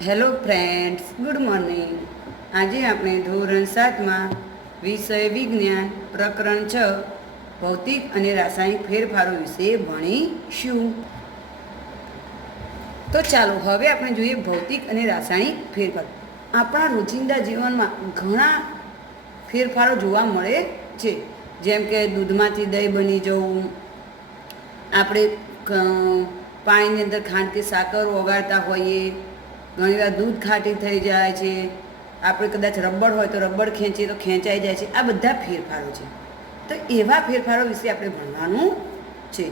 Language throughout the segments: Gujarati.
Hello friends, good morning. આજે આપણે ધોરણ 7માં વિષય વિજ્ઞાન પ્રકરણ 6 ભૌતિક અને રાસાયણિક ફેરફારો વિશે ભણીશું. તો ચાલો હવે આપણે જોઈએ ભૌતિક અને રાસાયણિક ફેરફાર. આપણા રોજિંદા જીવનમાં ઘણા ફેરફારો જોવા મળે છે, જેમ કે દૂધમાંથી દહીં બની જવું, આપણે પાણીની અંદર ખાંડ કે સાકર ઓગાળતા હોઈએ, ઘણીવાર દૂધ ખાટી થઈ જાય છે, આપણે કદાચ રબડ હોય તો રબડ ખેંચીએ તો ખેંચાઈ જાય છે. આ બધા ફેરફારો છે. તો એવા ફેરફારો વિશે આપણે ભણવાનું છે,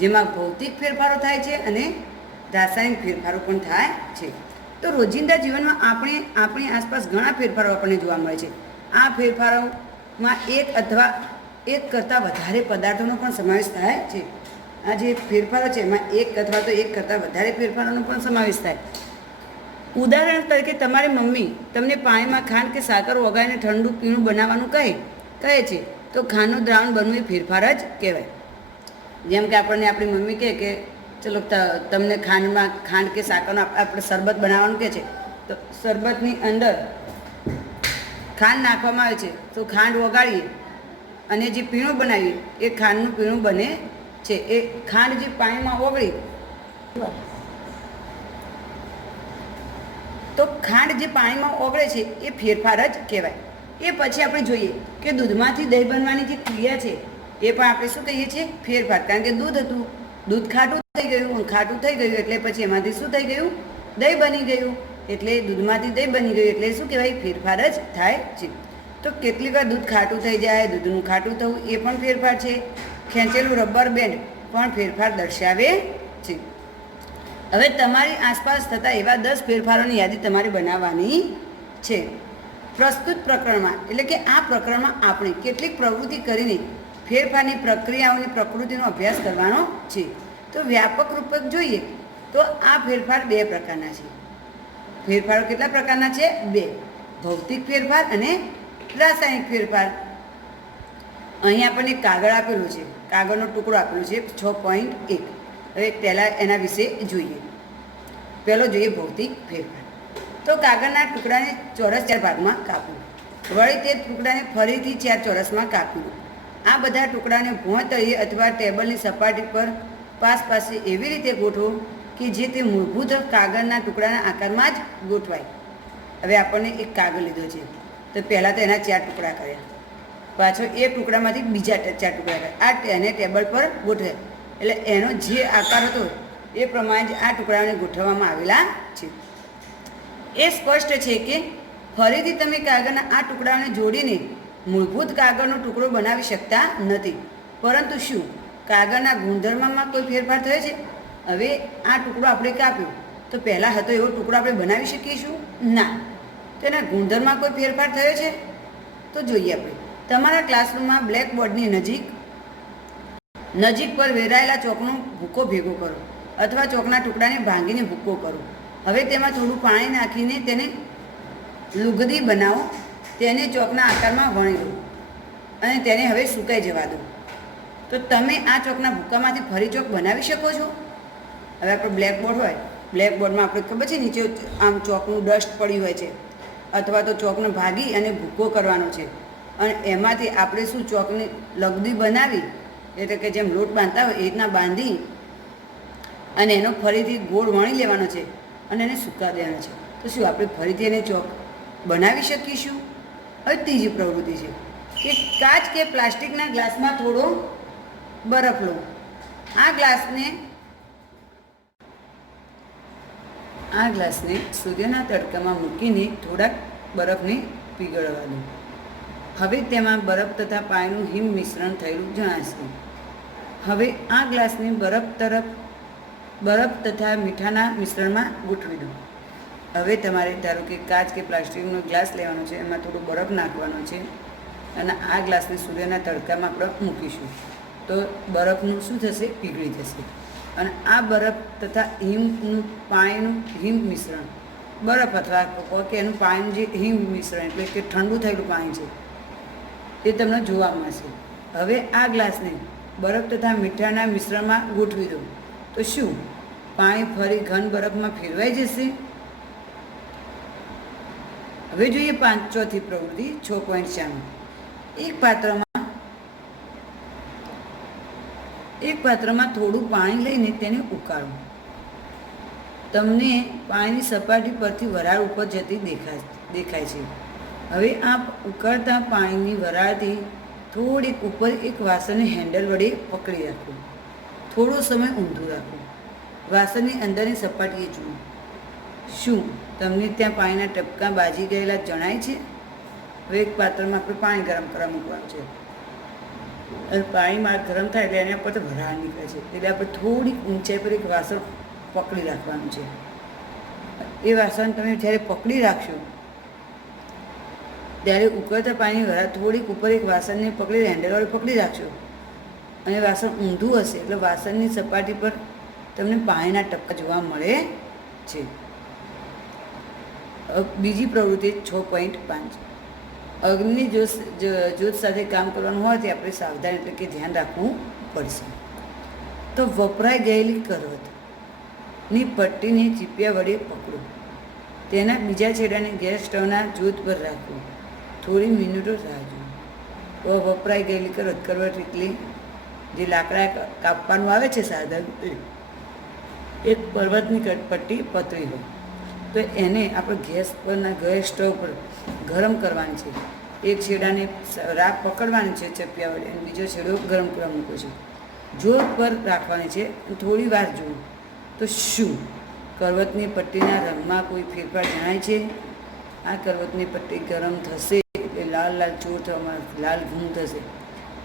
જેમાં ભૌતિક ફેરફારો થાય છે અને રાસાયણિક ફેરફારો પણ થાય છે. તો રોજિંદા જીવનમાં આપણી આસપાસ ઘણા ફેરફારો આપણને જોવા મળે છે. આ ફેરફારોમાં એક કરતાં વધારે પદાર્થોનો પણ સમાવેશ થાય છે. આ જે ફેરફારો છે એમાં એક અથવા તો એક કરતાં વધારે ફેરફારોનો પણ સમાવેશ થાય. ઉદાહરણ તરીકે તમારી મમ્મી તમને પાણીમાં ખાંડ કે સાકર ઓગાળીને ઠંડુ પીણું બનાવવાનું કહે છે, તો ખાંડનું દ્રાવણ બનવું એ ફેરફાર જ કહેવાય. જેમ કે આપણને આપણી મમ્મી કહે કે ચલો તમને ખાંડ કે સાકરનો આપણે શરબત બનાવવાનું કહે છે, તો શરબતની અંદર ખાંડ નાખવામાં આવે છે, તો ખાંડ ઓગાળીએ અને જે પીણું બનાવીએ એ ખાંડનું પીણું બને છે. એ ખાંડ જે પાણીમાં ઓગળી તો ખાંડ જે પાણીમાં ઓગળે છે એ ફેરફાર જ કહેવાય. એ પછી આપણે જોઈએ કે દૂધમાંથી દહીં બનવાની જે ક્રિયા છે એ પણ આપણે શું કહીએ છીએ? ફેરફાર. કારણ કે દૂધ હતું, દૂધ ખાટું થઈ ગયું એટલે પછી એમાંથી શું થઈ ગયું? દહીં બની ગયું. એટલે દૂધમાંથી દહીં બની ગયું એટલે શું કહેવાય? ફેરફાર જ થાય છે. તો કેટલીક વાર દૂધ ખાટું થઈ જાય, દૂધનું ખાટું થવું એ પણ ફેરફાર છે. ખેંચેલું રબર બેન્ડ પણ ફેરફાર દર્શાવે છે. હવે તમારી આસપાસ થતા એવા 10 ફેરફારોની યાદી તમારે બનાવવાની છે. પ્રસ્તુત પ્રકરણમાં એટલે કે આ પ્રકરણમાં આપણે કેટલીક પ્રવૃત્તિ કરીને ફેરફારની પ્રક્રિયાઓની પ્રકૃતિનો અભ્યાસ કરવાનો છે. તો વ્યાપક રૂપક જોઈએ તો આ ફેરફાર 2 પ્રકારના છે. ફેરફારો કેટલા પ્રકારના છે? 2. ભૌતિક ફેરફાર અને રાસાયણિક ફેરફાર. અહીં આપણને કાગળ આપેલું છે, કાગળનો ટુકડો આપેલો છે 6.1. હવે પહેલાં એના વિશે જોઈએ. પહેલો જોઈએ ભૌતિક ફેરફાર. તો કાગળના ટુકડાને ચોરસ 4 ભાગમાં કાપવું, વળી તે ટુકડાને ફરીથી 4 ચોરસમાં કાપવું. આ બધા ટુકડાને ભોંતળીએ અથવા ટેબલની સપાટી પર પાસે એવી રીતે ગોઠવો કે જે તે મૂળભૂત કાગળના ટુકડાના આકારમાં જ ગોઠવાય. હવે આપણને એક કાગળ લીધો છે, તો પહેલાં તો એના 4 ટુકડા કર્યા, પાછો એ ટુકડામાંથી બીજા 4 ટુકડા કર્યા, એને ટેબલ પર ગોઠવ્યા. એટલે એનો જે આકાર હતો એ પ્રમાણે જ આ ટુકડાઓને ગોઠવવામાં આવેલા છે. એ સ્પષ્ટ છે કે ફરીથી તમે કાગળના આ ટુકડાઓને જોડીને મૂળભૂત કાગળનો ટુકડો બનાવી શકતા નથી. પરંતુ શું કાગળના ગુણધર્મમાં કોઈ ફેરફાર થયો છે? હવે આ ટુકડો આપણે કાપ્યો, તો પહેલાં હતો એવો ટુકડો આપણે બનાવી શકીશું? ના. તો એના ગુણધર્મમાં કોઈ ફેરફાર થયો છે? તો જોઈએ આપણે. તમારા ક્લાસરૂમમાં બ્લેકબોર્ડની નજીક પર વેરાયેલા ચોકનો ભૂકો ભેગો કરો અથવા ચોકના ટુકડાને ભાંગીને ભૂકો કરો. હવે તેમાં થોડું પાણી નાખીને તેને લુગદી બનાવો, તેને ચોકના આકારમાં વણી લો અને તેને હવે સુકાઈ જવા દો. તો તમે આ ચોકના ભૂકામાંથી ફરી ચોક બનાવી શકો છો. હવે આપણો બ્લેકબોર્ડ હોય, બ્લેકબોર્ડમાં આપણે ખબર છે નીચે આમ ચોકનું ડસ્ટ પડ્યું હોય છે, અથવા તો ચોકને ભાગી અને ભૂકો કરવાનો છે, અને એમાંથી આપણે શું ચોકની લગદી બનાવી, એટલે કે જેમ લોટ બાંધતા હોય એ રીતના બાંધી અને એનો ફરીથી ગોળ વણી લેવાનો છે અને એને સૂકા દેવાનો છે. તો શું આપણે ફરીથી એને ચોક બનાવી શકીશું? હવે ત્રીજી પ્રવૃત્તિ છે કે કાચ કે પ્લાસ્ટિકના ગ્લાસમાં થોડો બરફ લો. આ ગ્લાસને સૂર્યના તડકામાં મૂકીને થોડાક બરફને પીગળવા દો. હવે તેમાં બરફ તથા પાણીનું હિમ મિશ્રણ થયેલું જણાશે. હવે આ ગ્લાસને બરફ તથા મીઠાના મિશ્રણમાં ગોઠવી દો. હવે તમારે ધારો કે કાચ કે પ્લાસ્ટિકનો ગ્લાસ લેવાનો છે, એમાં થોડો બરફ નાખવાનો છે અને આ ગ્લાસને સૂર્યના તડકામાં આપણે મૂકીશું. તો બરફનું શું થશે? પીગળી જશે. અને આ બરફ તથા પાણીનું હિમ મિશ્રણ, બરફ અથવા કે એનું પાણીનું જે હિમ મિશ્રણ એટલે કે ઠંડુ થયેલું પાણી છે એ તમને જોવા મળશે. હવે આ ગ્લાસને બરફ તથા મીઠાના મિશ્રણમાં ગોઠવી દો. તો શું પાણી ફરી ઘન બરફમાં ફેરવાઈ જશે? હવે જોઈએ ચોથી પ્રવૃત્તિ 6.4. એક પાત્રમાં થોડું પાણી લઈને તેને ઉકાળો. તમને પાણીની સપાટી પરથી વરાળ ઉપર જતી દેખાય છે. હવે આ ઉકળતા પાણીની વરાળથી થોડીક ઉપર એક વાસણને હેન્ડલ વડે પકડી રાખો. થોડો સમય ઊંધું રાખો. વાસણની અંદરની સપાટીએ જુઓ. શું તમને ત્યાં પાણીના ટપકા બાજી ગયેલા જણાય છે? હવે એક પાત્રમાં આપણે પાણી ગરમ કરવા મૂકવાનું છે. અને પાણીમાં ગરમ થાય એટલે એના પર તો વરાળ નીકળે છે, એટલે આપણે થોડીક ઊંચાઈ પર એક વાસણ પકડી રાખવાનું છે. એ વાસણ તમે જ્યારે પકડી રાખશો ત્યારે ઉકળતા પાણીની વરાળ થોડીક ઉપર એક વાસણને પકડી હેન્ડલ વડે પકડી રાખશો અને વાસણ ઊંધું હશે એટલે વાસણની સપાટી પર તમને પાણીના ટપકા જોવા મળે છે. બીજી પ્રવૃત્તિ 6.5. અગ્નિ જ્યોત સાથે કામ કરવાનું હોવાથી આપણે સાવધાન એટલે કે ધ્યાન રાખવું પડશે. તો વપરાઈ ગયેલી કરવતની પટ્ટીને ચીપિયા વડે પકડો. તેના બીજા છેડાને ગેસ સ્ટવના જ્યોત પર રાખો. થોડી મિનિટો રાહ જુઓ. તો વપરાઈ ગયેલી કરવત એટલે જે લાકડા કાપવાનું આવે છે સાધન, એક પર્વતની પટ્ટી પતરી હોય તો એને આપણે ગેસ સ્ટવ પર ગરમ કરવાની છે. એક છેડાને રાખ પકડવાની છે ચપિયા વડે અને બીજો છેડો ગરમ કરવા મૂકો છે. જોર પર રાખવાની છે. થોડી વાર જુઓ તો શું કરવતની પટ્ટીના રંગમાં કોઈ ફેરફાર જણાય છે? આ કરવતની પટ્ટી ગરમ થશે એટલે લાલ ચોર થવામાં લાલ ઘૂમ થશે.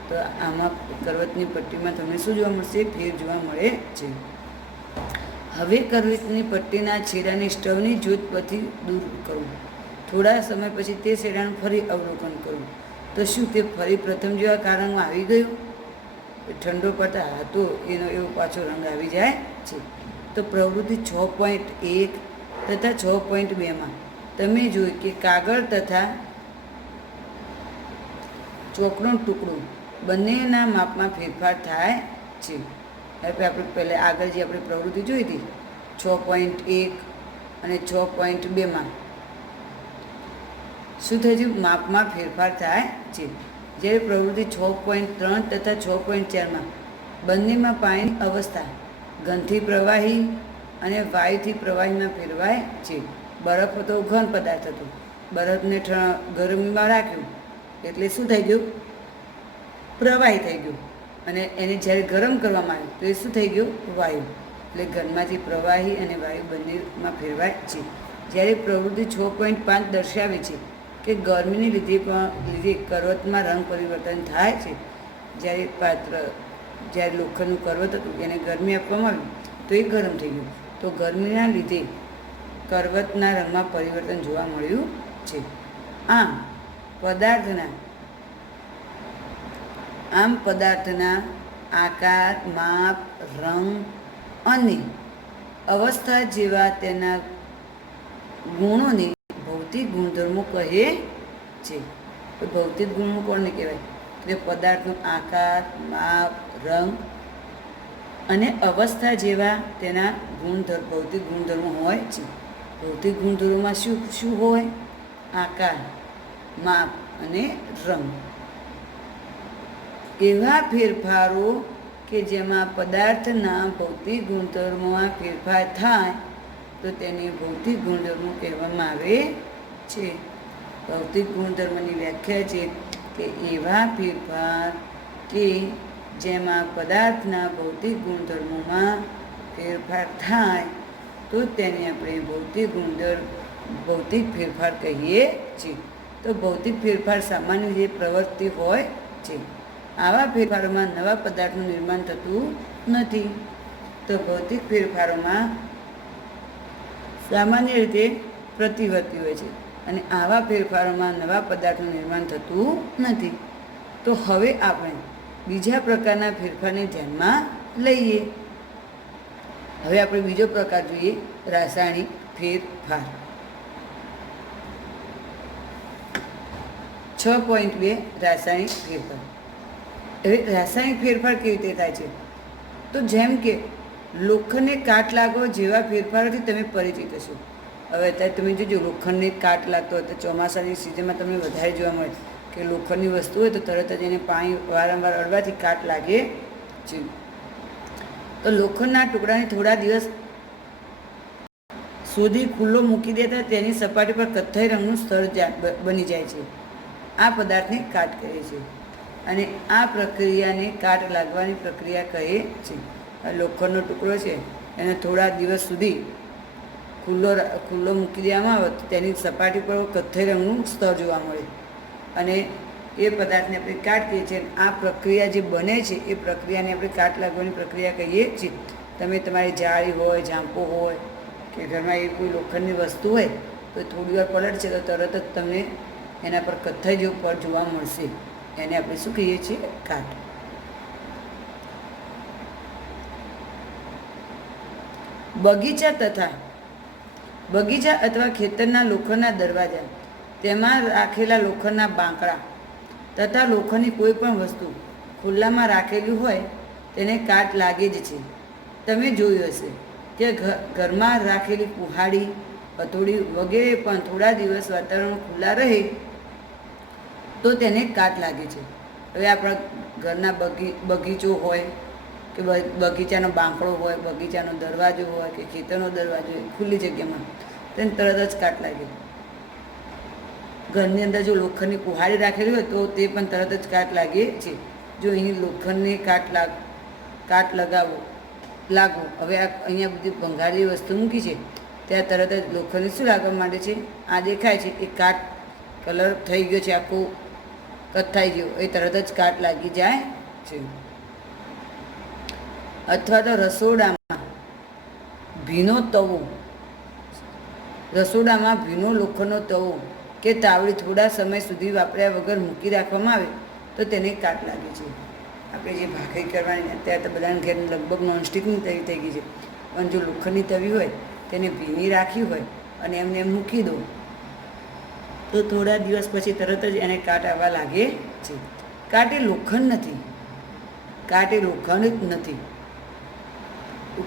તો આમાં કરવતની પટ્ટીમાં તમને શું જોવા મળશે? ફેર જોવા મળે છે. હવે કરવતની પટ્ટીના છેડાને સ્ટવની જ્યોત પરથી દૂર કરવું. થોડા સમય પછી તે છેડાનું ફરી અવલોકન કરવું. તો શું તે ફરી પ્રથમ જેવા કારણમાં આવી ગયું? ઠંડો પડતા હતો એનો એવો પાછો રંગ આવી જાય છે. તો પ્રવૃત્તિ 6.1 તથા 6.2માં તમે જોયું કે કાગળ તથા ચોકનો ટુકડો બંનેના માપમાં ફેરફાર થાય છે. હવે આપણે પહેલાં આગળ જે આપણે પ્રવૃત્તિ જોઈ હતી 6.1 અને 6.2માં શું થયું? માપમાં ફેરફાર થાય છે. જ્યારે પ્રવૃત્તિ 6.3 તથા 6.4માં બંનેમાં પાણીની અવસ્થા ઘનથી પ્રવાહી અને વાયુથી પ્રવાહીમાં ફેરવાય છે. બરફ હતો ઘન પદાર્થ હતો, બરફને ગરમીમાં રાખ્યું એટલે શું થઈ ગયું? પ્રવાહી થઈ ગયું. અને એને જ્યારે ગરમ કરવામાં આવ્યું તો એ શું થઈ ગયું? વાયુ. એટલે ઘનમાંથી પ્રવાહી અને વાયુ બંનેમાં ફેરવાય છે. જ્યારે પ્રવૃત્તિ 6.5 દર્શાવે છે કે ગરમીને લીધે કરવતમાં રંગ પરિવર્તન થાય છે. જ્યારે લોખંડનું કરવત હતું એને ગરમી આપવામાં આવ્યું તો એ ગરમ થઈ ગયું. તો ગરમીના લીધે કરવતના રંગમાં પરિવર્તન જોવા મળ્યું છે. આમ પદાર્થના આકાર, માપ, રંગ અને અવસ્થા જેવા તેના ગુણોને ભૌતિક ગુણધર્મો કહે છે. તો ભૌતિક ગુણો કોને કહેવાય? કે પદાર્થનો આકાર, માપ, રંગ અને અવસ્થા જેવા તેના ભૌતિક ગુણધર્મો હોય છે. ભૌતિક ગુણધર્મોમાં શું હોય? આકાર, માપ અને રંગ. એવા ફેરફારો કે જેમાં પદાર્થના ભૌતિક ગુણધર્મોમાં ફેરફાર થાય તો તેને ભૌતિક ગુણધર્મો કહેવામાં આવે છે. ભૌતિક ગુણધર્મની વ્યાખ્યા છે કે એવા ફેરફાર કે જેમાં પદાર્થના ભૌતિક ગુણધર્મોમાં ફેરફાર થાય તો તેને આપણે ભૌતિક ફેરફાર કહીએ છીએ. તો ભૌતિક ફેરફાર સામાન્ય રીતે પ્રવૃત્તિ હોય છે. આવા ફેરફારોમાં નવા પદાર્થનું નિર્માણ થતું નથી. તો ભૌતિક ફેરફારોમાં સામાન્ય રીતે પ્રતિવર્તી હોય છે અને આવા ફેરફારોમાં નવા પદાર્થનું નિર્માણ થતું નથી. તો હવે આપણે બીજા પ્રકારના ફેરફારને ધ્યાનમાં લઈએ. હવે આપણે બીજો પ્રકાર જોઈએ, રાસાયણિક ફેરફાર. 6.2 રાસાયણિક ફેરફાર. હવે રાસાયણિક ફેરફાર કેવી રીતે થાય છે? તો જેમ કે લોખંડને કાટ લાગવો જેવા ફેરફારોથી તમે પરિચિત હશો. હવે અત્યારે તમે જોજો લોખંડની કાટ લાગતો હોય તો ચોમાસાની સિઝનમાં તમને વધારે જોવા મળે કે લોખંડની વસ્તુ હોય તો તરત જ એને પાણી વારંવાર અડવાથી કાટ લાગે છે. તો લોખંડના ટુકડાને થોડા દિવસ સુધી ખુલ્લો મૂકી દેતા તેની સપાટી પર કથ્થઈ રંગનું સ્તર બની જાય છે. આ પદાર્થને કાટ કહે છે અને આ પ્રક્રિયાને કાટ લાગવાની પ્રક્રિયા કહે છે. લોખંડનો ટુકડો છે એને થોડા દિવસ સુધી ખુલ્લો મૂકી દેવામાં આવે તો તેની સપાટી પર કથ્થઈ રંગનું સ્તર જોવા મળે અને એ પદાર્થને આપણે કાટ કહીએ છીએ. આ પ્રક્રિયા જે બને છે એ પ્રક્રિયાને આપણે કાટ લાગવાની પ્રક્રિયા કહીએ છીએ. તમે તમારી જાળી હોય, જાંપો હોય કે ઘરમાં એ કોઈ લોખંડની વસ્તુ હોય તો થોડી વાર પલટશે તો તરત જ તમને એના પર કથ્થઈ જેવું પડ જોવા મળશે. એને આપણે શું કહીએ છીએ? કાટ. બગીચા અથવા ખેતરના લોખંડના દરવાજા, તેમાં રાખેલા લોખંડના બાંકડા તથા લોખંડની કોઈ પણ વસ્તુ ખુલ્લામાં રાખેલી હોય તેને કાટ લાગે જ છે. તમે જોયું હશે કે ઘરમાં રાખેલી કુહાડી, હથોડી વગેરે પણ થોડા દિવસ વાતાવરણ ખુલ્લા રહે તો તેને કાટ લાગે છે. હવે આપણા ઘરના બગીચો હોય કે બગીચાનો બાંકડો હોય, બગીચાનો દરવાજો હોય કે ખેતરનો દરવાજો હોય, ખુલ્લી જગ્યામાં તેને તરત જ કાટ લાગે. ઘરની અંદર જો લોખંડની કુહાડી રાખેલી હોય તો તે પણ તરત જ કાટ લાગે છે. જો અહીં લોખંડને કાટ લાગવો હવે આ અહીંયા બધી ભંગારેલી વસ્તુ મૂકી છે ત્યાં તરત જ લોખંડને શું લાગવા માંડે છે? આ દેખાય છે એ કાટ કલર થઈ ગયો છે, આખો કથ્થાઈ ગયો, એ તરત જ કાટ લાગી જાય છે. અથવા તો રસોડામાં ભીનો લોખંડનો તવો કે તાવડી થોડા સમય સુધી વાપર્યા વગર મૂકી રાખવામાં આવે તો તેને કાટ લાગે છે. આપણે જે ભાખરી કરવાની અત્યારે તો બધાને ઘેર લગભગ નોનસ્ટિકની તવી થઈ ગઈ છે, પણ જો લોખંડની તવી હોય તેને ભીની રાખી હોય અને એમને એમ મૂકી દો તો થોડા દિવસ પછી તરત જ એને કાટ આવવા લાગે છે. કાટ એ લોખંડ નથી, કાટ એ લોખંડ જ નથી.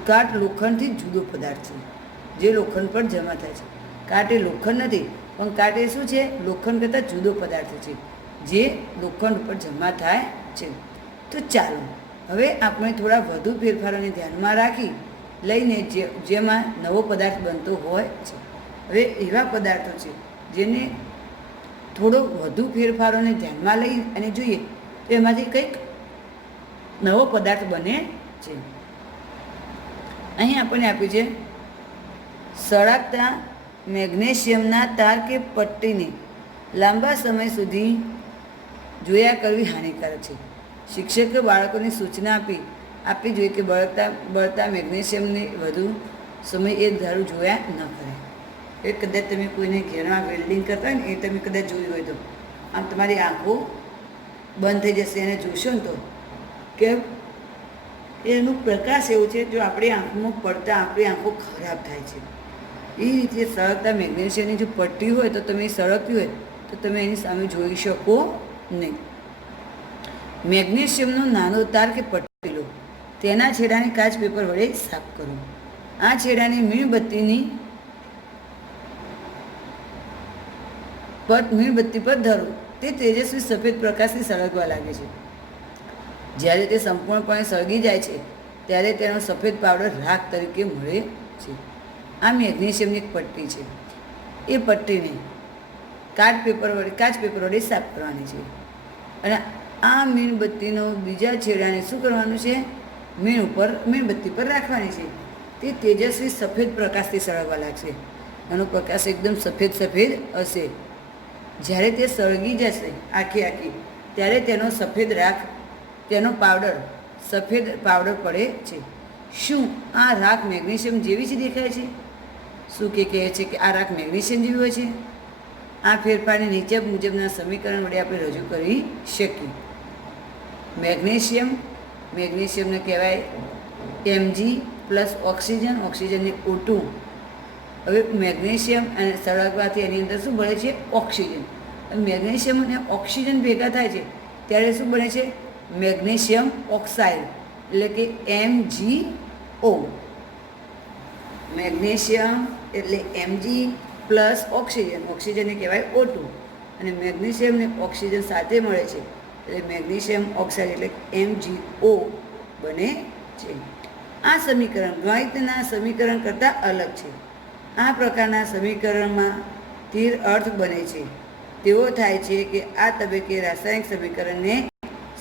કાટ લોખંડથી જુદો પદાર્થ છે જે લોખંડ પર જમા થાય છે. કાટ એ લોખંડ નથી, પણ કાટ એ શું છે? લોખંડ કરતાં જુદો પદાર્થ છે જે લોખંડ ઉપર જમા થાય છે. તો ચાલો હવે આપણે થોડા વધુ ફેરફારોને ધ્યાનમાં રાખી લઈને જેમાં નવો પદાર્થ બનતો હોય છે. હવે એવા પદાર્થો છે જેને થોડો વધુ ફેરફારોને ધ્યાનમાં લઈ અને જોઈએ તો એમાંથી કંઈક નવો પદાર્થ બને છે. અહીં આપણને આપ્યું છે સળગતા મેગ્નેશિયમના તાર કે પટ્ટીને લાંબા સમય સુધી જોયા કરવી હાનિકારક છે. શિક્ષકે બાળકોને સૂચના આપવી જોઈએ કે બળતા મેગ્નેશિયમને વધુ સમય એ ધારું જોયા ન કરે. એ કદાચ તમે કોઈને ઘેરમાં વેલ્ડિંગ કરતા હોય ને એ તમે કદાચ જોયું હોય તો આમ તમારી આંખો બંધ થઈ જશે અને જોશો ને તો કે એનું પ્રકાશ એવું છે જો આપણી આંખમાં પડતા આપણી આંખો ખરાબ થાય છે. એ રીતે સળગતા મેગ્નેશિયમની જો પટ્ટી હોય તો તમે સળગતી હોય તો તમે એની સામે જોઈ શકો નહીં. મેગ્નેશિયમનો નાનો તાર કે પટ્ટી લો, તેના છેડાને કાચ પેપર વડે સાફ કરો. આ છેડાને મીણબત્તી પર ધરો. તે તેજસ્વી સફેદ પ્રકાશથી સળગવા લાગે છે. જ્યારે તે સંપૂર્ણપણે સળગી જાય છે ત્યારે તેનો સફેદ પાવડર રાખ તરીકે મળે છે. આ મેગ્નેશિયમની એક પટ્ટી છે. એ પટ્ટીને કાચ પેપર વડે સાફ કરવાની છે અને આ મીણબત્તીનો બીજા છેડાને શું કરવાનું છે? મીણબત્તી પર રાખવાની છે. તે તેજસ્વી સફેદ પ્રકાશથી સળગવા લાગશે. એનો પ્રકાશ એકદમ સફેદ હશે. જ્યારે તે સળગી જશે આખી ત્યારે તેનો સફેદ પાવડર પડે છે. શું આ રાખ મેગ્નેશિયમ જેવી જ દેખાય છે? શું કહે છે કે આ રાખ મેગ્નેશિયમ જેવી હોય છે? આ ફેરફારને નીચે મુજબના સમીકરણ વડે આપણે રજૂ કરી શકીએ. મેગ્નેશિયમને કહેવાય Mg પ્લસ ઓક્સિજનને O2. હવે મેગ્નેશિયમ અને સળગવાથી એની અંદર શું બને છે? ઓક્સિજન. મેગ્નેશિયમ અને ઓક્સિજન ભેગા થાય છે ત્યારે શું બને છે? મેગ્નેશિયમ ઓક્સાઇડ એટલે કે MgO. મેગ્નેશિયમ એટલે Mg પ્લસ ઓક્સિજન, ઓક્સિજનને કહેવાય O2, અને મેગ્નેશિયમ ને ઓક્સિજન સાથે મળે છે એટલે મેગ્નેશિયમ ઓક્સાઇડ એટલે MgO બને છે. આ સમીકરણ ગણિતના સમીકરણ કરતાં અલગ છે. આ પ્રકારના સમીકરણમાં સ્થિર અર્થ બને છે. તેવો થાય છે કે આ તબક્કે રાસાયણિક સમીકરણને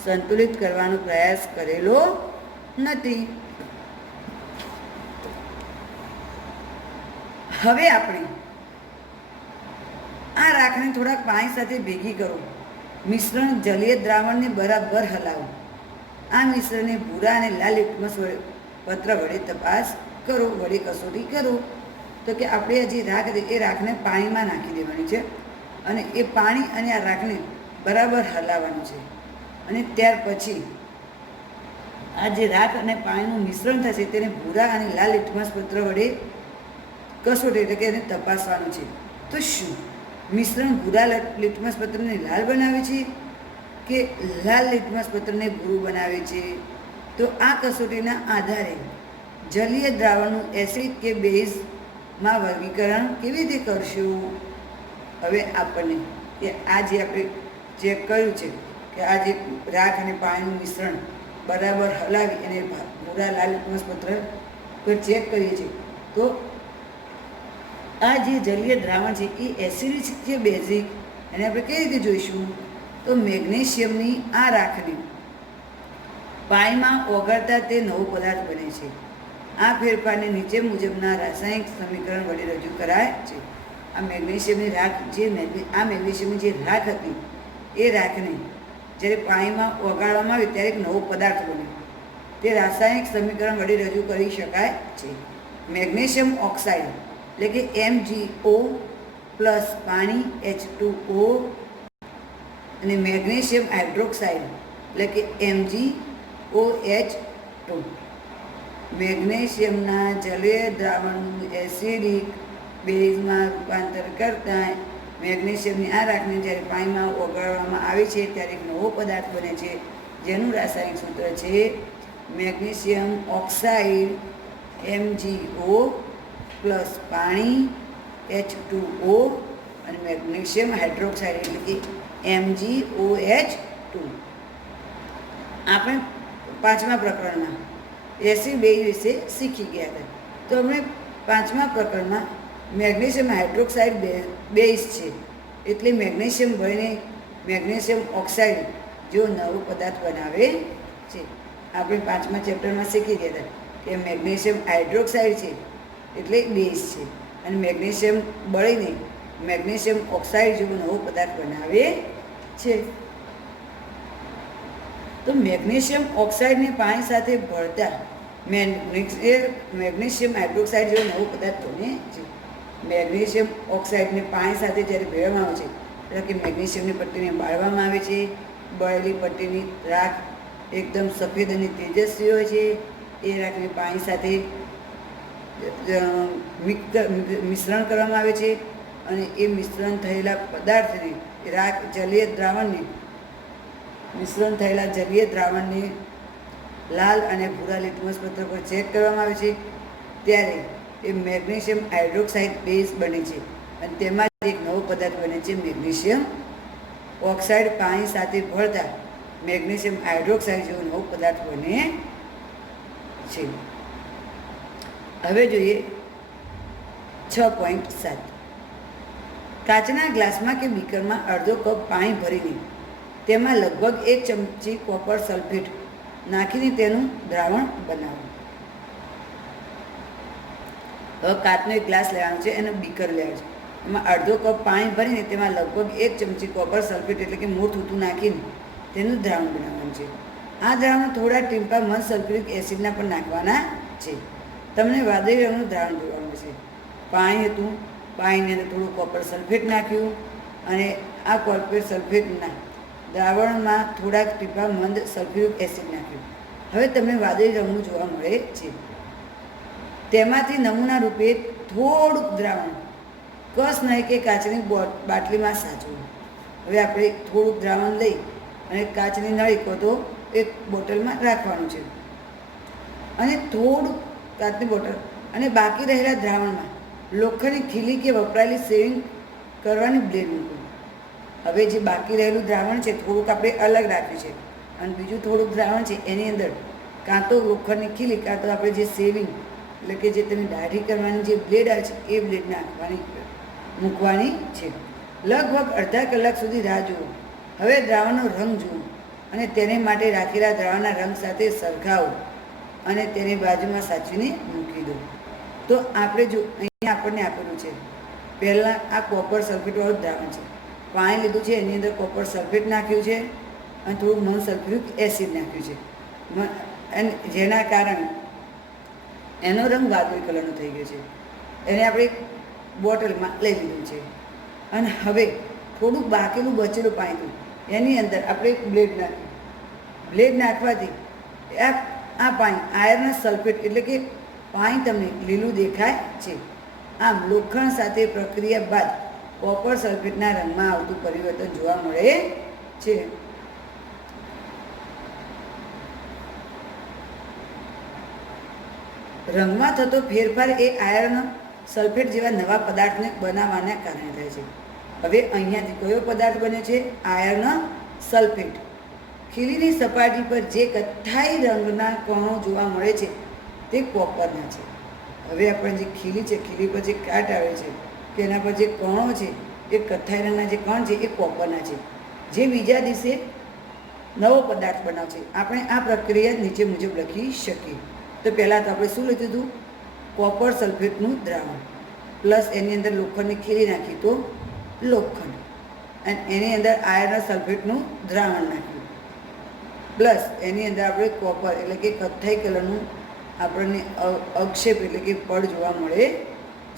સંતુલિત કરવાનો પ્રયાસ કરેલો નથી. હવે આપણે આ રાખને થોડાક પાણી સાથે ભેગી કરો. મિશ્રણ જલીય દ્રાવણને બરાબર હલાવો. આ મિશ્રણને ભૂરા અને લાલ લિટમસ પત્ર વડે તપાસ કરો, વડે કસોટી કરો. તો કે આપણે જે રાખ હતી એ રાખને પાણીમાં નાખી દેવાની છે અને એ પાણી અને આ રાખને બરાબર હલાવવાનું છે. અને ત્યાર પછી આ જે રાખ અને પાણીનું મિશ્રણ થશે તેને ભૂરા અને લાલ લિટમસ પત્ર વડે કસોટી એટલે કે એને તપાસવાનું છે. તો શું મિશ્રણ ભૂરા લિટમસ પત્રને લાલ બનાવે છે કે લાલ લિટમસ પત્રને ભૂરું બનાવે છે? તો આ કસોટીના આધારે જલીય દ્રાવણનું એસિડ કે બેઝમાં વર્ગીકરણ કેવી રીતે કરશું? હવે આપણને કે આ જે આપણે ચેક કર્યું છે કે આ જે રાખ અને પાણીનું મિશ્રણ બરાબર હલાવી અને ભૂરા લાલ લિટમસ પત્ર પર ચેક કરીએ છીએ તો આ જે જલીય દ્રાવણ છે એ એસિડિક છે બેઝિક, એને આપણે કઈ રીતે જોઈશું? તો મેગ્નેશિયમની આ રાખને પાણીમાં ઓગળતા તે નવો પદાર્થ બને છે. આ ફેરફારને નીચે મુજબના રાસાયણિક સમીકરણ વડે રજૂ કરાય છે. આ મેગ્નેશિયમની રાખ આ મેગ્નેશિયમની જે રાખ હતી એ રાખને જ્યારે પાણીમાં ઓગાળવામાં આવે ત્યારે એક નવો પદાર્થ બને. તે રાસાયણિક સમીકરણ વડે રજૂ કરી શકાય છે. મેગ્નેશિયમ ઓક્સાઇડ એટલે કે MgO પ્લસ પાણી H2O અને મેગ્નેશિયમ હાઇડ્રોક્સાઇડ એટલે કે MgOH2. મેગ્નેશિયમના જલીય દ્રાવણનું એસિડિક બેઝમાં રૂપાંતર કરતા મેગ્નેશિયમની આ રાખને જ્યારે પાણીમાં ઓગાળવામાં આવે છે ત્યારે એક નવો પદાર્થ બને છે જેનું રાસાયણિક સૂત્ર છે મેગ્નેશિયમ ઓક્સાઇડ MgO પ્લસ પાણી H2O અને મેગ્નેશિયમ હાઇડ્રોક્સાઇડ એટલે કે MgOH2. આપણે પાંચમા પ્રકરણમાં એસિડ બેઝ વિશે શીખી ગયા હતા. તો આપણે પાંચમા પ્રકરણમાં મેગ્નેશિયમ હાઇડ્રોક્સાઇડ બેઝ છે એટલે મેગ્નેશિયમ ભળીને મેગ્નેશિયમ ઓક્સાઇડ જેવો નવો પદાર્થ બનાવે છે. આપણે પાંચમા ચેપ્ટરમાં શીખી ગયા હતા કે મેગ્નેશિયમ હાઇડ્રોક્સાઇડ છે એટલે બેઝ છે અને મેગ્નેશિયમ બળીને મેગ્નેશિયમ ઓક્સાઇડ જેવો નવો પદાર્થ બનાવે છે. તો મેગ્નેશિયમ ઓક્સાઇડને પાણી સાથે ભળતા મેગ્નેશિયમ હાઇડ્રોક્સાઇડ જેવો નવો પદાર્થ બને છે. મેગ્નેશિયમ ઓક્સાઇડને પાણી સાથે જ્યારે ભેળવવામાં આવે છે એટલે કે મેગ્નેશિયમની પટ્ટીને બાળવામાં આવે છે. બળેલી પટ્ટીની રાખ એકદમ સફેદ અને તેજસ્વી હોય છે. એ રાખને પાણી સાથે મિશ્રણ કરવામાં આવે છે અને એ મિશ્રણ થયેલા પદાર્થને રાખ જલીય દ્રાવણને મિશ્રણ થયેલા જલીય દ્રાવણને લાલ અને ભૂરા લિટમસ પત્ર પર ચેક કરવામાં આવે છે ત્યારે એ મેગ્નેશિયમ હાઇડ્રોક્સાઇડ બેઝ બને છે અને તેમાં એક નવો પદાર્થ બને છે મેગ્નેશિયમ ઓક્સાઇડ. પાણી સાથે ભળતા મેગ્નેશિયમ હાઇડ્રોક્સાઇડ જેવો નવો પદાર્થ બને છે. હવે જોઈએ 6.7. કાચના ગ્લાસમાં કે બીકરમાં અડધો કપ પાણી ભરીને તેમાં લગભગ 1 ચમચી કોપર સલ્ફેટ નાખીને તેનું દ્રાવણ બનાવો. હવે કાચનો એક ગ્લાસ લેવાનો છે અને બીકર લેવાનું છે. એમાં અડધો કપ પાણી ભરીને તેમાં લગભગ 1 ચમચી કોપર સલ્ફેટ એટલે કે મોર થૂતું નાખીને તેનું દ્રાવણ બનાવવાનું છે. આ દ્રાવણ થોડા ટીમ્પા મન સલ્ફ્યુરિક એસિડના પણ નાખવાના છે. તમને વાદળી રંગનું દ્રાવણ જોવાનું છે. પાણી હતું, પાણીની અંદર થોડું કોપર સલ્ફેટ નાખ્યું અને આ કોપર સલ્ફેટના દ્રાવણમાં થોડાક ટીપા મંદ સલ્ફ્યુરિક એસિડ નાખ્યું. હવે તમને વાદળી રંગનું જોવા મળે છે. તેમાંથી નમૂના રૂપે થોડુંક દ્રાવણ કસ નહીં કે કાચની બાટલીમાં સાચવું. હવે આપણે થોડુંક દ્રાવણ લઈ અને કાચની નળી કો તો એક બોટલમાં રાખવાનું છે અને થોડુંક કાચની બોટલ અને બાકી રહેલા દ્રાવણમાં લોખંડની ખીલી કે વપરાયેલી સેવિંગ કરવાની બ્લેડ મૂકવું. હવે જે બાકી રહેલું દ્રાવણ છે થોડુંક આપણે અલગ રાખ્યું છે અને બીજું થોડુંક દ્રાવણ છે એની અંદર કાં તો લોખંડની ખીલી કાં તો આપણે જે સેવિંગ એટલે કે જે તેની દાઢી કરવાની જે બ્લેડ આવે છે એ બ્લેડ મૂકવાની છે. લગભગ અડધા કલાક સુધી રાહ જુઓ. હવે દ્રાવણનો રંગ જુઓ અને તેને માટે રાખેલા દ્રાવણના રંગ સાથે સરખાવો અને તેને બાજુમાં સાચવીને મૂકી દો. તો આપણે જો અહીંયા આપણને આપેલું છે પહેલાં આ કોપર સલ્ફેટવાળું દ્રાવણ છે, પાણી લીધું છે, એની અંદર કોપર સલ્ફેટ નાખ્યું છે અને થોડું નોન સલ્ફ્યુરિક એસિડ નાખ્યું છે અને જેના કારણે એનો રંગ વાદળી કલરનો થઈ ગયો છે. એને આપણે એક બોટલમાં લઈ લીધું છે અને હવે થોડુંક બાકીનું બચેલું પાણી એની અંદર આપણે એક બ્લેડ નાખ્યું. બ્લેડ નાખવાથી આ પાણી આયર્ન સલ્ફેટ એટલે કે પાણી તમને લીલું દેખાય છે. આમ લોખંડ સાથે પ્રક્રિયા બાદ કોપર સલ્ફેટના રંગમાં આવતું પરિવર્તન જોવા મળે છે. રંગમાં થતો ફેરફાર એ આયર્ન સલ્ફેટ જેવા નવા પદાર્થને બનાવવાના કારણે થાય છે. હવે અહીંયાથી કયો પદાર્થ બન્યો છે? Iron sulphate. ખીલીની સપાટી પર જે કથ્થાઈ રંગના કણો જોવા મળે છે તે કોપરના છે. હવે આપણે જે ખીલી છે, ખીલી પર જે કાટ આવે છે તેના પર જે કણો છે એ કથ્થાઈ રંગના જે કણ છે એ કોપરના છે, જે બીજા દિવસે નવો પદાર્થ બનાવશે. આપણે આ પ્રક્રિયા નીચે મુજબ લખી શકીએ. તો પહેલાં તો આપણે શું લખ્યું હતું? કોપર સલ્ફેટનું દ્રાવણ પ્લસ એની અંદર લોખંડની ખીલી નાખી તો લોખંડ, અને એની અંદર આયર્ન સલ્ફેટનું દ્રાવણ નાખ્યું પ્લસ એની અંદર આપણે કોપર એટલે કે કથ્થાઈ કલરનું આપણને અક્ષેપ એટલે કે પડ જોવા મળે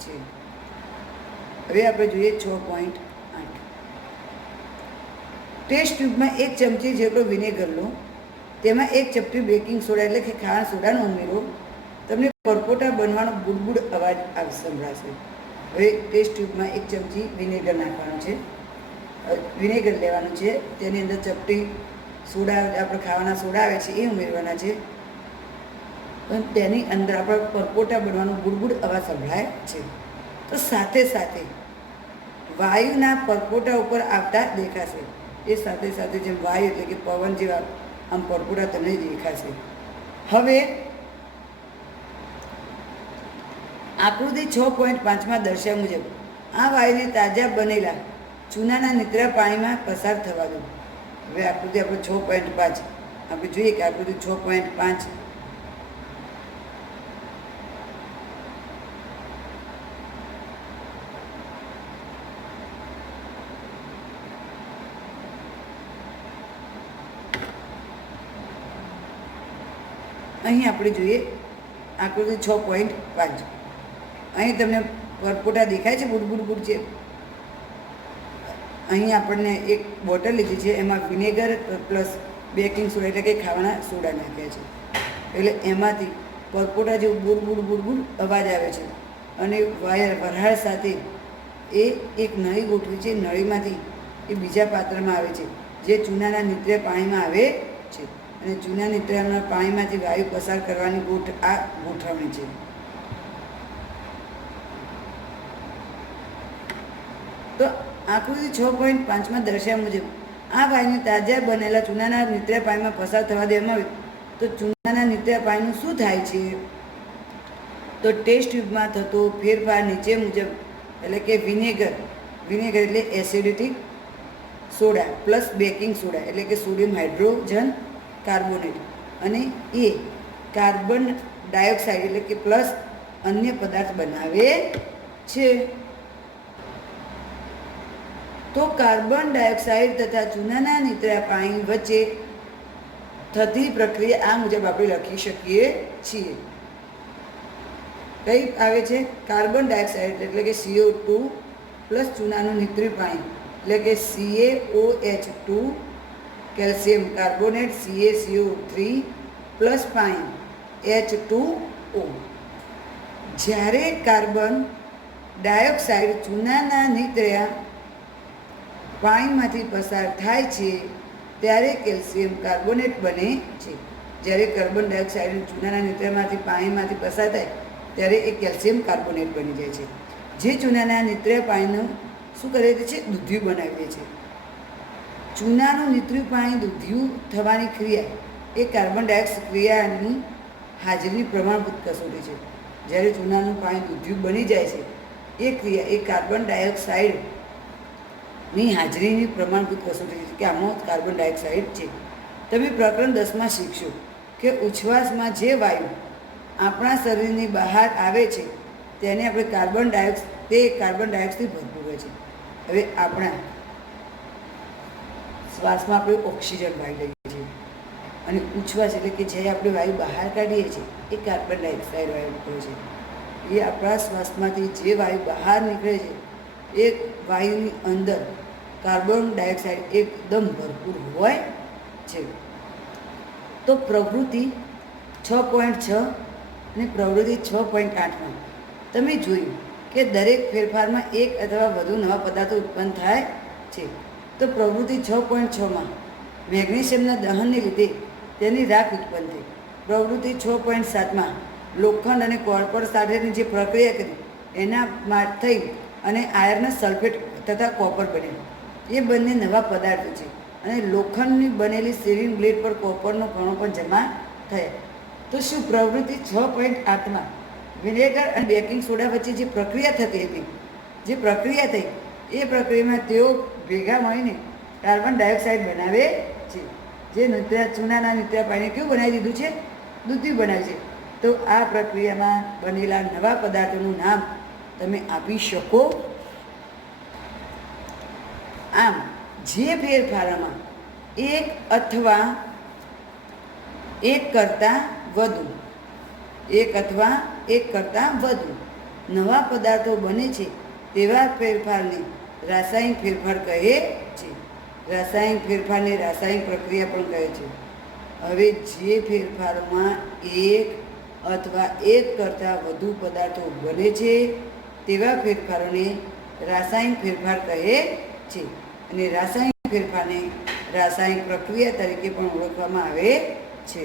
છે. હવે આપણે જોઈએ 6.8. ટેસ્ટ ટ્યુબમાં 1 ચમચી જેટલો વિનેગર લો, તેમાં 1 ચપટી બેકિંગ સોડા એટલે કે ખાણા સોડાનો ઉમેરો. તમને પરપોટા બનવાનો બુડબુડ અવાજ સંભળાશે. હવે ટેસ્ટ ટ્યુબમાં 1 ચમચી વિનેગર નાખવાનું છે, વિનેગર લેવાનું છે, તેની અંદર ચપટી સોડા આપણે ખાવાના સોડા આવે છે એ ઉમેરવાના છે અને તેની અંદર આપણે પરપોટા બનવાનો બુડબુડ અવાજ સંભળાય છે. તો સાથે સાથે વાયુના પરપોટા ઉપર આવતા દેખાશે. એ સાથે સાથે જે વાયુ એટલે કે પવન જેવા આમ પરપોટા તમને દેખાશે. હવે આકૃતિ 6.5માં દર્શાવ્યા મુજબ આ વાયુને તાજા બનેલા ચૂનાના નીતરા પાણીમાં પસાર થવા દો. હવે આકૃતિ આપણે 6.5 આપણે જોઈએ કે આકૃતિ 6.5 અહીં આપણે જોઈએ આકૃતિ 6.5. અહીં તમને પરપોટા દેખાય છે, બુડબુડ છે. અહીં આપણને એક બોટલ લીધી છે, એમાં વિનેગર પ્લસ બેકિંગ સોડા એટલે કે ખાવાના સોડા નાખ્યા છે. એટલે એમાંથી પરપોટા જેવું બુડબુડ અવાજ આવે છે અને વરાળ સાથે એ એક નળી ગોઠવી છે. નળીમાંથી એ બીજા પાત્રમાં આવે છે જે ચૂનાના નીતરે પાણીમાં આવે છે અને ચૂના નીતરાના પાણીમાંથી વાયુ પસાર કરવાની આ ગોઠવણી છે. તો આકૃતિ 6.5માં દર્શાવ્યા મુજબ આ વાયુને તાજા બનેલા ચૂનાના નીતરા પાણીમાં પસાર થવા દેવામાં આવે તો ચૂનાના નીતરા પાણીનું શું થાય છે? તો ટેસ્ટ ટ્યુબમાં થતો ફેરફાર નીચે મુજબ એટલે કે વિનેગર એટલે acidic soda plus baking soda એટલે કે સોડિયમ હાઇડ્રોજન કાર્બોનેટ અને એ કાર્બન ડાયોક્સાઇડ એટલે કે પ્લસ અન્ય પદાર્થ બનાવે છે. તો કાર્બન ડાયોક્સાઇડ તથા ચૂનાના નીતરા પાણી વચ્ચે થતી પ્રક્રિયા આ મુજબ આપણે લખી શકીએ છીએ. કઈ આવે છે? કાર્બન ડાયોક્સાઇડ એટલે કે CO2 પ્લસ ચૂનાનું નીતર્યું પાણી એટલે કે CaOH2, calcium carbonate CaCO3 plus પાણી H2O. જ્યારે કાર્બન ડાયોક્સાઇડ ચૂનાના નીતર્યા પાણીમાંથી પસાર થાય છે ત્યારે કેલ્શિયમ કાર્બોનેટ બને છે. જ્યારે કાર્બન ડાયોક્સાઇડ ચૂનાના નીતરમાંથી પાણીમાંથી પસાર થાય ત્યારે એ કેલ્શિયમ કાર્બોનેટ બની જાય છે. જે ચૂનાના નિત્ર્ય પાણીનું શું કરે છે? દૂધિયું બનાવી દે છે. ચૂનાનું નિત્ર્યું પાણી દૂધિયું થવાની ક્રિયા એ કાર્બન ડાયોક્સાઇડ ક્રિયાની હાજરીની પ્રમાણભૂત કસોટી છે. જ્યારે ચૂનાનું પાણી દૂધિયું બની જાય છે એ ક્રિયા એ કાર્બન ડાયોક્સાઇડની હાજરીની પ્રમાણભૂત કસોટી છે કે આમાં કાર્બન ડાયોક્સાઇડ છે. તમે પ્રકરણ 10માં શીખશો કે ઉચ્છ્વાસમાં જે વાયુ આપણા શરીરની બહાર આવે છે તેને આપણે કાર્બન ડાયોક્સાઇડથી ભરપૂર હોય છે. હવે આપણા શ્વાસમાં આપણે ઓક્સિજન વાયુ લઈએ છીએ અને ઉચ્છ્વાસ એટલે કે જે આપણે વાયુ બહાર કાઢીએ છીએ એ કાર્બન ડાયોક્સાઇડ વાયુ નીકળે છે. એ આપણા શ્વાસમાંથી જે વાયુ બહાર નીકળે છે એ વાયુની અંદર કાર્બન ડાયોક્સાઇડ એકદમ ભરપૂર હોય છે. તો પ્રવૃત્તિ 6.6 અને પ્રવૃત્તિ 6.8માં તમે જોયું કે દરેક ફેરફારમાં એક અથવા વધુ નવા પદાર્થો ઉત્પન્ન થાય છે. તો પ્રવૃત્તિ 6.6માં મેગ્નેશિયમના દહનને લીધે તેની રાખ ઉત્પન્ન થઈ. પ્રવૃત્તિ 6.7માં લોખંડ અને કોપર સાથેની જે પ્રક્રિયા કરી એના થઈ અને આયર્ન સલ્ફેટ તથા કોપર બન્યું. એ બંને નવા પદાર્થો છે અને લોખંડની બનેલી સેવિંગ બ્લેડ પર કોપરનો કણો પણ જમા થયા. તો શું પ્રવૃત્તિ 6.8માં વિનેગર અને બેકિંગ સોડા વચ્ચે જે પ્રક્રિયા થતી હતી, જે પ્રક્રિયા થઈ એ પ્રક્રિયામાં તેઓ ભેગા મળીને કાર્બન ડાયોક્સાઇડ બનાવે છે. જે ચૂનાના નિત્ર્ય પાણી કેવું બનાવી દીધું છે? દૂધિયું બનાવે છે. તો આ પ્રક્રિયામાં બનેલા નવા પદાર્થોનું નામ તમે આપી શકો. આમ જે ફેરફારોમાં એક અથવા એક કરતાં વધુ નવા પદાર્થો બને છે તેવા ફેરફારને રાસાયણિક ફેરફાર કહે છે. રાસાયણિક ફેરફારને રાસાયણિક પ્રક્રિયા પણ કહે છે. હવે જે ફેરફારોમાં એક અથવા એક કરતાં વધુ પદાર્થો બને છે તેવા ફેરફારોને રાસાયણિક ફેરફાર કહે છે અને રાસાયણિક ફેરફારને રાસાયણિક પ્રક્રિયા તરીકે પણ ઓળખવામાં આવે છે.